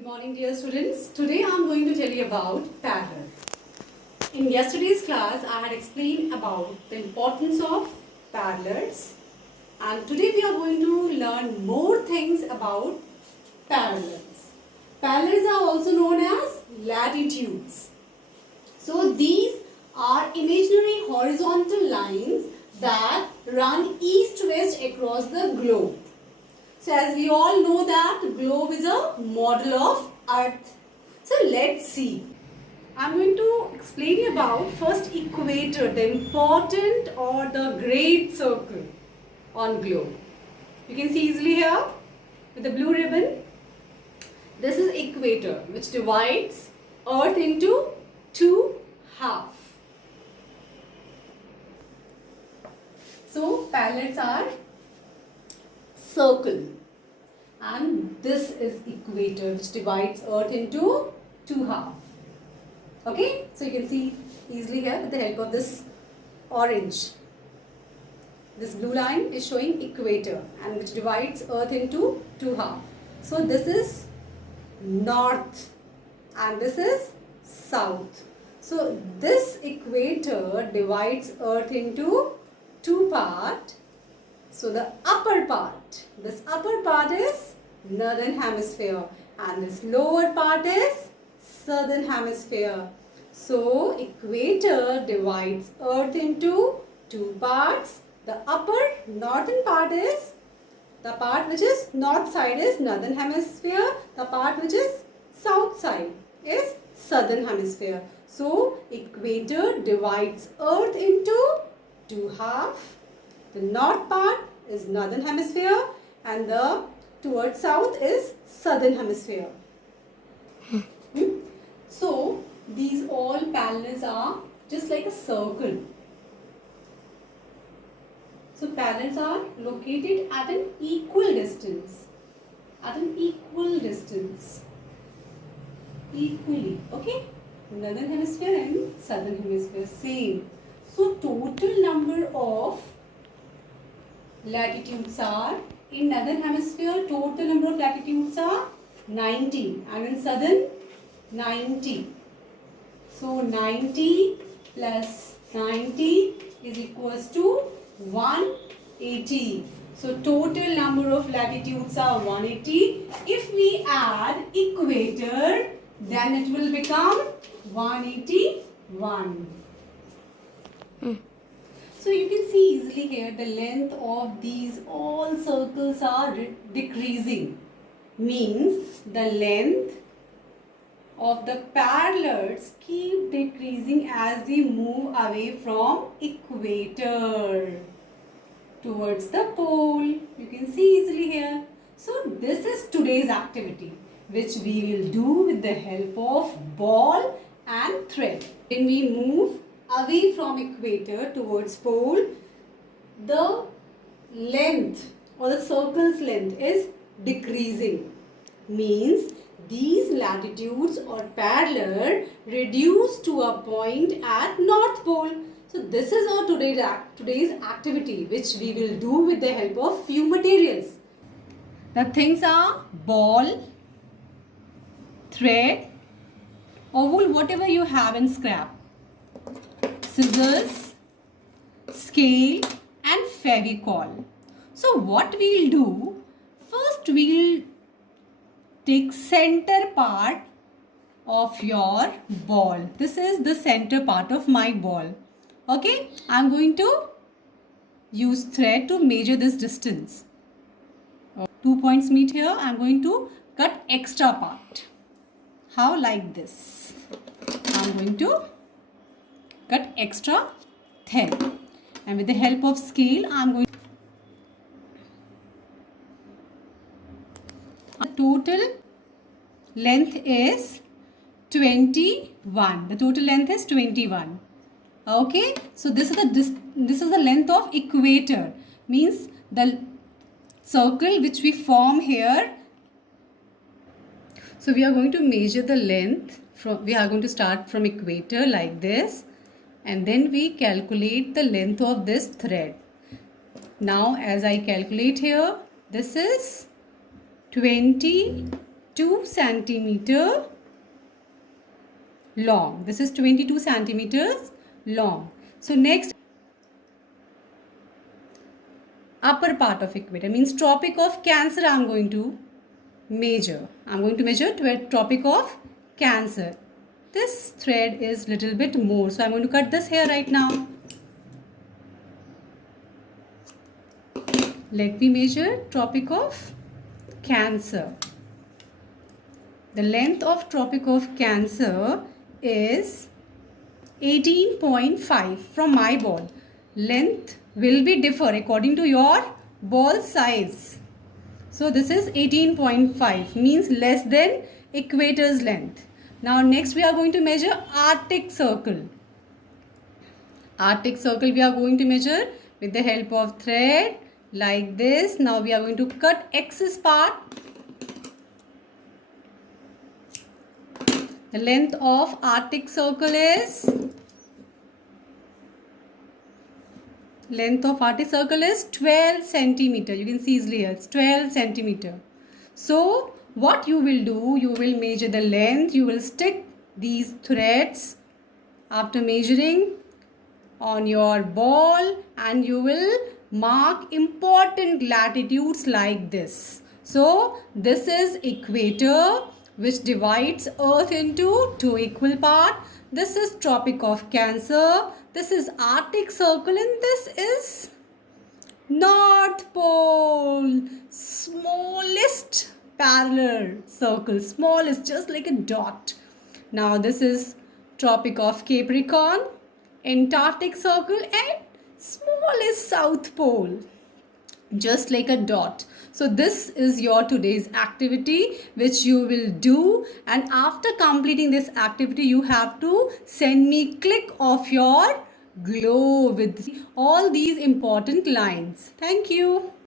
Good morning, dear students. Today I am going to tell you about parallel. In yesterday's class, I had explained about the importance of parallels, and today we are going to learn more things about parallels. Parallels are also known as latitudes. So these are imaginary horizontal lines that run east-west across the globe. So as we all know that the globe is a model of Earth. So let's see. I'm going to explain about first equator, the important or the great circle on globe. You can see easily here with the blue ribbon. This is equator, which divides Earth into two halves. So parallels are circle, and this is equator, which divides Earth into two halves. Okay, so you can see easily here with the help of this orange. This blue line is showing equator, and which divides Earth into two halves. So this is north and this is south. So this equator divides Earth into two parts. So the upper part, this upper part is northern hemisphere and this lower part is southern hemisphere. So equator divides Earth into two parts. The upper northern part is the part which is north side is northern hemisphere. The part which is south side is southern hemisphere. So equator divides Earth into two halves. The north part is northern hemisphere and the towards south is southern hemisphere. So these all parallels are just like a circle. So parallels are located at an equal distance. At an equal distance. Equally. Okay? Northern hemisphere and southern hemisphere. Same. So total number of latitudes are, in northern hemisphere total number of latitudes are 90 and in southern 90. So 90 plus 90 is equals to 180. So total number of latitudes are 180. If we add equator, then it will become 181. So you can see easily here the length of these all circles are decreasing. Means the length of the parallels keep decreasing as we move away from equator towards the pole. You can see easily here. So this is today's activity, which we will do with the help of ball and thread. When we move away from equator towards pole, the length or the circle's length is decreasing. Means these latitudes or parallel reduce to a point at North Pole. So this is our today's activity, which we will do with the help of few materials. The things are ball, thread, or wool, whatever you have in scrap, scissors, scale and Fevicol. So what we'll do, first we'll take center part of your ball. This is the center part of my ball. Okay, I'm going to use thread to measure this distance. 2 points meet here. I'm going to cut extra part. How? Like this. I'm going to cut extra thin, and with the help of scale I'm going the total length is 21. The total length is 21. Okay, so this is the length of equator, means the circle which we form here. So we are going to measure the length from, we are going to start from equator like this, and then we calculate the length of this thread. Now as I calculate here, this is 21 2 centimeter long. This is 22 centimeters long. So next, upper part of equator means Tropic of Cancer I am going to measure. I am going to measure to Tropic of Cancer. This thread is little bit more. So I am going to cut this here right now. Let me measure Tropic of Cancer. The length of Tropic of Cancer is 18.5 from my ball. Length will be differ according to your ball size. So this is 18.5 means less than equator's length. Now next we are going to measure Arctic Circle. Arctic Circle we are going to measure with the help of thread like this. Now we are going to cut excess part. The length of Arctic Circle is 12 centimeter. You can see easily here, it's 12 centimeter. So what you will do, you will measure the length, you will stick these threads after measuring on your ball and you will mark important latitudes like this. So this is equator which divides Earth into two equal parts. This is Tropic of Cancer, this is Arctic Circle, and this is North Pole. Smallest parallel circle, smallest, just like a dot. Now this is Tropic of Capricorn, Antarctic Circle, and smallest South Pole, just like a dot. So this is your today's activity which you will do, and after completing this activity you have to send me click of your globe with all these important lines. Thank you.